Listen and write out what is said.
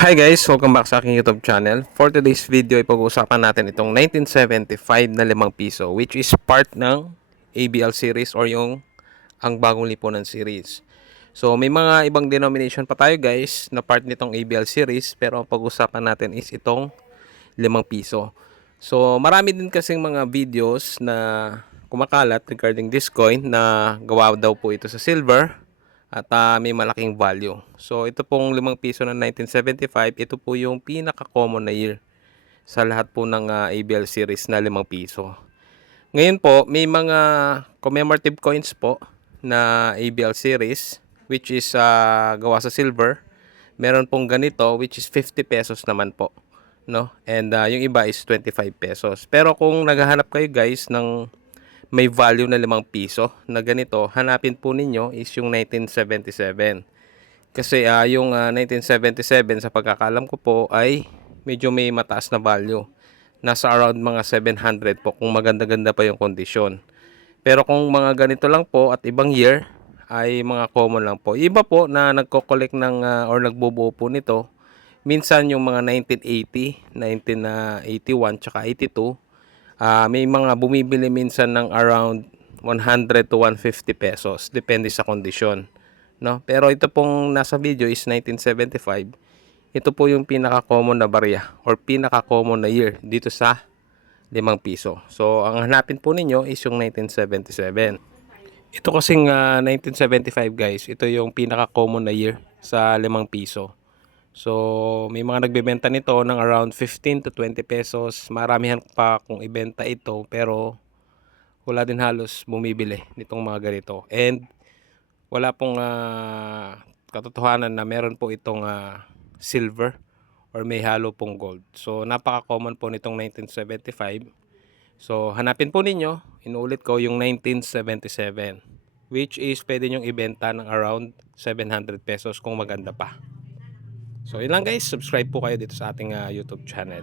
Hi guys! Welcome back sa aking YouTube channel. For today's video ay pag-uusapan natin itong 1975 na 5 piso which is part ng ABL series or yung ang bagong lipunan series. So may mga ibang denomination pa tayo guys na part nitong ABL series pero ang pag-uusapan natin is itong 5 piso. So marami din kasing mga videos na kumakalat regarding this coin na gawa daw po ito sa silver at may malaking value. So ito pong 5 piso ng 1975, ito po yung pinaka-common na year sa lahat po ng ABL series na 5 piso. Ngayon po, may mga commemorative coins po na ABL series which is gawa sa silver. Meron pong ganito which is 50 pesos naman po, no? And yung iba is 25 pesos. Pero kung naghahanap kayo guys ng may value na 5 piso na ganito, hanapin po ninyo is yung 1977. Kasi yung 1977 sa pagkakaalam ko po ay medyo may mataas na value. Nasa around mga 700 po kung maganda-ganda pa yung kondisyon. Pero kung mga ganito lang po at ibang year ay mga common lang po. Iba po na nagko-collect ng or nagbubuo po nito, minsan yung mga 1980, 1981 tsaka 82, may mga bumibili minsan ng around 100 to 150 pesos depende sa kondisyon, no? Pero ito pong nasa video is 1975. Ito po yung pinaka-common na barya or pinaka-common na year dito sa 5 piso. So ang hanapin po ninyo is yung 1977. Ito kasing 1975 guys, ito yung pinaka-common na year sa 5 piso. So may mga nagbebenta nito ng around 15 to 20 pesos. Maramihan pa kung ibenta ito pero wala din halos bumibili nitong mga ganito. And wala pong katotohanan na meron po itong silver or may halo pong gold. So napaka-common po nitong 1975. So hanapin po ninyo, inuulit ko yung 1977 which is pwede nyong ibenta ng around 700 pesos kung maganda pa. So yun lang guys, subscribe po kayo dito sa ating YouTube channel.